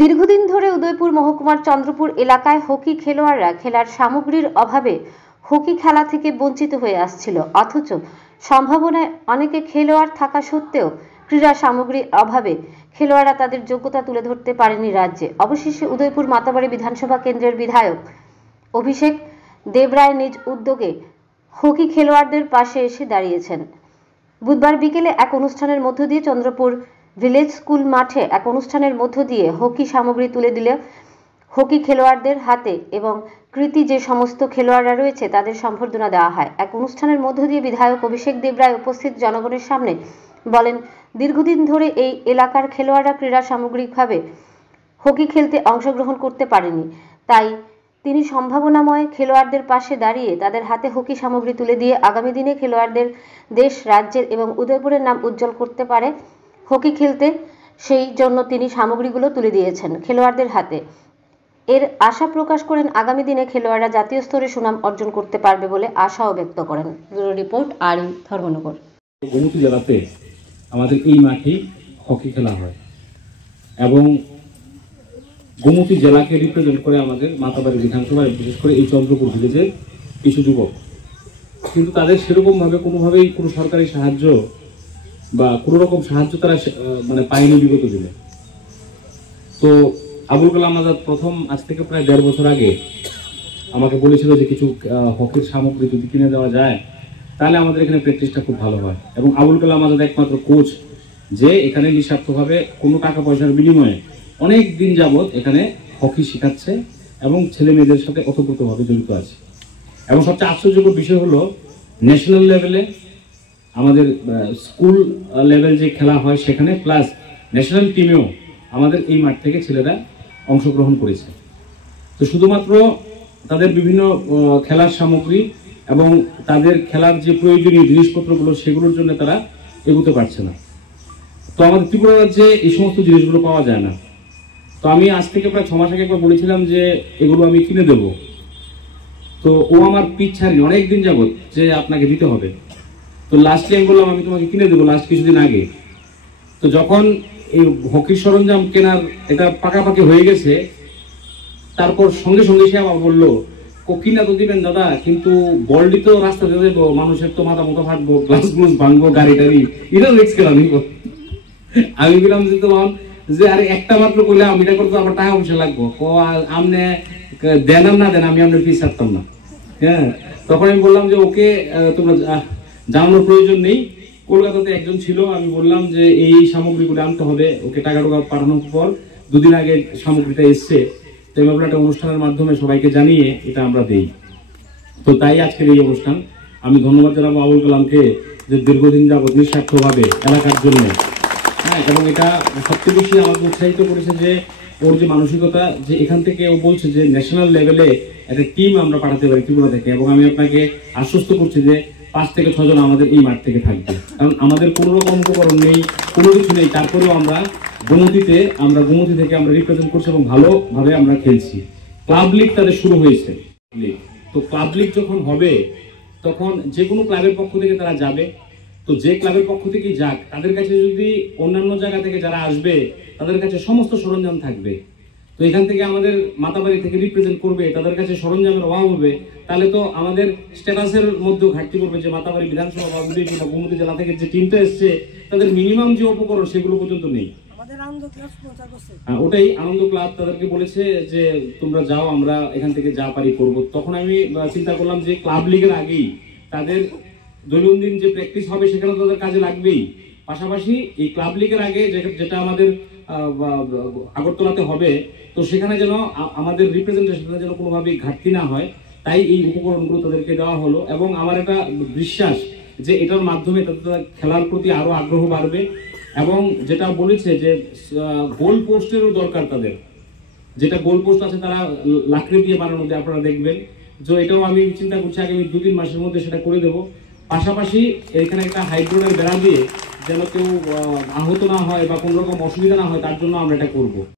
দীর্ঘদিন ধরে উদয়পুর মহকুমার চন্দ্রপুর এলাকায় হকি খেলোয়াড়রা খেলার সামগ্রীর অভাবে হকি খেলা থেকে বঞ্চিত হয়ে আসছিল। অথচ সম্ভাবনায় অনেকে খেলোয়াড় থাকা সত্ত্বেও ক্রীড়া সামগ্রীর অভাবে খেলোয়াড়রা তাদের যোগ্যতা তুলে ধরতে পারেনি রাজ্যে। অবশেষে উদয়পুর মাতাবাড়ি বিধানসভা কেন্দ্রের বিধায়ক অভিষেক দেবরায় নিজ উদ্যোগে হকি খেলোয়াড়দের পাশে এসে দাঁড়িয়েছেন। বুধবার বিকেলে এক অনুষ্ঠানের মধ্য দিয়ে চন্দ্রপুর ভিলেজ স্কুল মাঠে এক অনুষ্ঠানের মধ্য দিয়ে হকি সামগ্রী তুলে দিলে হকি খেলোয়াড়দের হাতে এবং কৃতি যে সমস্ত খেলোয়াড়রা রয়েছে তাদের সম্বর্ধনা দেওয়া হয়। এক অনুষ্ঠানের মধ্য দিয়ে বিধায়ক অভিষেক দেবরায় উপস্থিত জনগণের সামনে বলেন, দীর্ঘদিন ধরে এই এলাকার খেলোয়াড়রা ক্রীড়া সামগ্রিকভাবে হকি খেলতে অংশগ্রহণ করতে পারেনি, তাই তিনি সম্ভাবনাময় খেলোয়াড়দের পাশে দাঁড়িয়ে তাদের হাতে হকি সামগ্রী তুলে দিয়ে আগামী দিনে খেলোয়াড়দের দেশ, রাজ্যের এবং উদয়পুরের নাম উজ্জ্বল করতে পারে হকি খেলতে, সেই জন্য তিনি সামগ্রীগুলো তুলে দিয়েছেন খেলোয়াড়দের হাতে। এর আশা প্রকাশ করেন আগামী দিনে খেলোয়াড়রা জাতীয় স্তরে সুনাম অর্জন করতে পারবে বলে আশাও ব্যক্ত করেন। ব্যুরো রিপোর্ট, আরই ধর্মনগর। গোমতী জেলাতে আমাদের এই মাঠে হকি খেলা হয় এবং গোমতী জেলাকে রিপ্রেজেন্ট করে আমাদের মাতাবাড়ি বিধানসভায়, বিশেষ করে এই চন্দ্রপুর ভিলেজের কিছু যুবক, কিন্তু তাদের সেরকমভাবে কোনোভাবেই কোনো সরকারি সাহায্য বা কোনো রকম সাহায্য তারা পায়নি বিগত দিনে। তো আবুল কালাম আজাদ প্রথম আজ থেকে প্রায় 1.5 বছর আগে আমাকে বলেছিল যে কিছু হকির সামগ্রী যদি কিনে দেওয়া যায় তাহলে আমাদের এখানে প্র্যাকটিসটা খুব ভালো হয়। এবং আবুল কালাম আজাদ একমাত্র কোচ যে এখানে নিঃস্বার্থভাবে কোনো টাকা পয়সার বিনিময়ে অনেক দিন যাবৎ এখানে হকি শেখাচ্ছে এবং ছেলে মেয়েদের সাথে ওতপ্রোতভাবে জড়িত আছে। এবং সবচেয়ে আশ্চর্যকর বিষয় হলো, ন্যাশনাল লেভেলে আমাদের স্কুল লেভেল যে খেলা হয় সেখানে, প্লাস ন্যাশনাল টিমেও আমাদের এই মাঠ থেকে ছেলেরা অংশগ্রহণ করেছে। তো শুধুমাত্র তাদের বিভিন্ন খেলার সামগ্রী এবং তাদের খেলার যে প্রয়োজনীয় জিনিসপত্রগুলো সেগুলোর জন্য তারা এগোতে পারছে না। তো আমাদের ত্রিপুরা রাজ্যে এই সমস্ত জিনিসগুলো পাওয়া যায় না। তো আমি আজ থেকে প্রায় 6 মাস আগে একবার বলেছিলাম যে এগুলো আমি কিনে দেব। তো ও আমার পিছ ছাড়ি অনেকদিন যাবত যে আপনাকে দিতে হবে। তো লাস্টলি আমি বললাম আমি তোমাকে কিনে দেবো লাস্ট কিছুদিন আগে। তো যখন এই হকির সরঞ্জাম কেনার এটা পাকাপাকি হয়ে গেছে, তারপর সঙ্গে সঙ্গে সে আবার বললো কিনা তো দিবেন দাদা, কিন্তু বলটি তো রাস্তাতে দেবো, মানুষের তো মাথা মতো ফাটবো, গ্লাস গ্লুস ভাঙবো, গাড়ি টাড়ি, এটা রিস্ক কেন নিব। আমি বললাম যে তোমার যে আরে একটা মাত্র করলে আমি এটা করতে আবার টাকা পয়সা লাগবো, আপনি দেন না দেন আমি আপনার ফিস ছাড়তাম না। হ্যাঁ, তখন আমি বললাম যে ওকে তোমরা জানানোর প্রয়োজন নেই, কলকাতাতে একজন ছিল, আমি বললাম যে এই সামগ্রীগুলো আনতে হবে। ওকে টাকা পাঠানোর পর 2 দিন আগে সামগ্রীটা এসছে। তো এই একটা অনুষ্ঠানের মাধ্যমে সবাইকে জানিয়ে এটা আমরা দেই। তো তাই আজকের এই অনুষ্ঠান। আমি ধন্যবাদ জানাবো আবুল কালামকে যে দীর্ঘদিন যাবৎ নিঃস্বার্থভাবে এলাকার জন্য, হ্যাঁ, এবং এটা সবচেয়ে বেশি আমাকে উৎসাহিত করেছে যে ওর যে মানসিকতা, যে এখান থেকে ও বলছে যে ন্যাশনাল লেভেলে একটা টিম আমরা পাঠাতে পারি ত্রিপুরা থেকে। এবং আমি আপনাকে আশ্বস্ত করছি যে 5 থেকে 6 জন আমাদের এই মাঠ থেকে থাকবে, কারণ আমাদের কোনো রকম উপকরণ নেই, কোনো কিছু নেই, তারপরেও আমরা গোমতী থেকে আমরা রিপ্রেজেন্ট করছি এবং ভালোভাবে আমরা খেলছি। ক্লাব লিগ তাদের শুরু হয়েছে। তো ক্লাব লিগ যখন হবে তখন যে কোনো ক্লাবের পক্ষ থেকে তারা যাবে। তো যে ক্লাবের পক্ষ থেকেই যাক, তাদের কাছে যদি অন্যান্য জায়গা থেকে যারা আসবে তাদের কাছে সমস্ত সরঞ্জাম থাকবে। তো এখান থেকে আমাদের মাতাবাড়ি থেকে রিপ্রেজেন্ট করবে, তাদের কাছে সরঞ্জামের অভাব হবে, তাহলে তো আমাদের স্ট্যাটাসের মধ্যেও ঘাটতি করবে যে মাতাবাড়ি বিধানসভা বা উদয়পুর বা গোমতী জেলা থেকে যে টিমটা এসছে তাদের মিনিমাম যে উপকরণ সেগুলো পর্যন্ত নেই। ওটাই আনন্দ ক্লাব তাদেরকে বলেছে যে তোমরা যাও, আমরা এখান থেকে যা পারি করবো। তখন আমি চিন্তা করলাম যে ক্লাব লিগের আগেই তাদের দৈনন্দিন যে প্র্যাকটিস হবে সেখানে তাদের কাজে লাগবেই। পাশাপাশি এই ক্লাব লিগের আগে যেটা আমাদের আগরতলাতে হবে, তো সেখানে যেন আমাদের রিপ্রেজেন্টেশনে যেন কোনোভাবেই ঘাটতি না হয়, তাই এই উপকরণগুলো তাদেরকে দেওয়া হলো। এবং আমার একটা বিশ্বাস যে এটার মাধ্যমে তাদের খেলার প্রতি আরো আগ্রহ বাড়বে। এবং যেটা বলেছে যে গোল পোস্টেরও দরকার তাদের, যেটা গোল পোস্ট আছে তারা লাকড়ি দিয়ে বানানো যায়, আপনারা দেখবেন। তো এটাও আমি চিন্তা করছি আগামী 2-3 মাসের মধ্যে সেটা করে দেবো। পাশাপাশি এখানে একটা হাইড্রোলের বেড়া দিয়ে যেন কেউ আহত না হয় বা কোনো রকম অসুবিধা না হয়, তার জন্য আমরা এটা করবো।